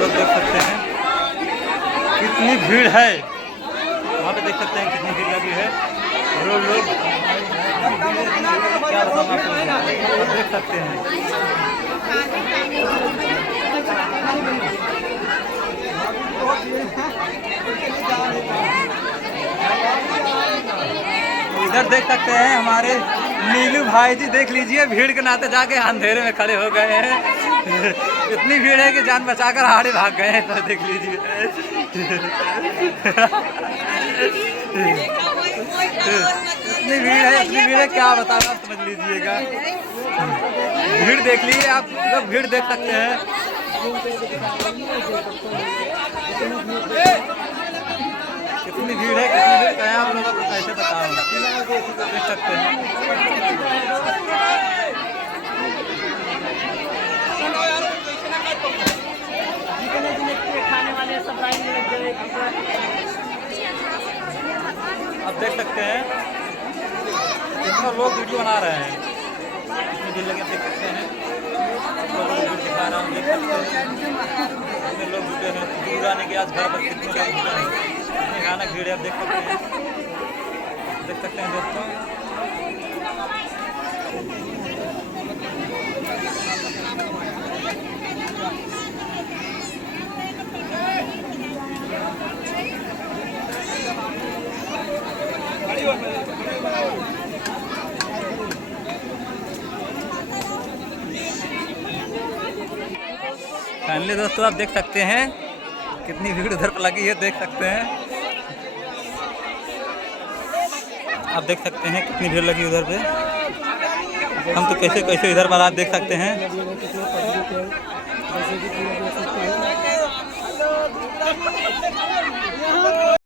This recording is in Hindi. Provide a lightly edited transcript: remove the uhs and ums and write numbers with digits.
लोग देख सकते हैं कितनी भीड़ है। वहाँ पे देख सकते हैं कितनी भीड़ लगी है। लोग क्या बताऊँ आपको, देख सकते हैं। इधर देख सकते हैं हमारे नीलू भाई जी, देख लीजिए भीड़ के नाते जाके अंधेरे में खड़े हो गए हैं। इतनी भीड़ है कि जान बचाकर आड़े भाग गए हैं। तो देख लीजिए इतनी भीड़ है क्या बताना, समझ लीजिएगा। भीड़ देख लीजिए आप लोग, भीड़ देख सकते हैं। कितनी भीड़ है, कितनी भीड़ क्या आप लोगों को कैसे बताऊं, देख सकते हैं। आप देख सकते हैं कितने लोग वीडियो बना रहे हैं, कितनी भीड़ लगे देख सकते हैं। वीडियो दिखा रहा हूँ, देख सकते हैं कितने लोग जुटे हैं। दूर आने के आज घर पर कितने लोग जुटे हैं, कितनी भयानक भीड़ है। आप देख सकते हैं दोस्तों। फाइनली दोस्तों आप देख सकते हैं कितनी भीड़ उधर पर लगी है, देख सकते हैं। आप देख सकते हैं कितनी भीड़ लगी उधर पे। हम तो कैसे कैसे इधर पर आप देख सकते हैं।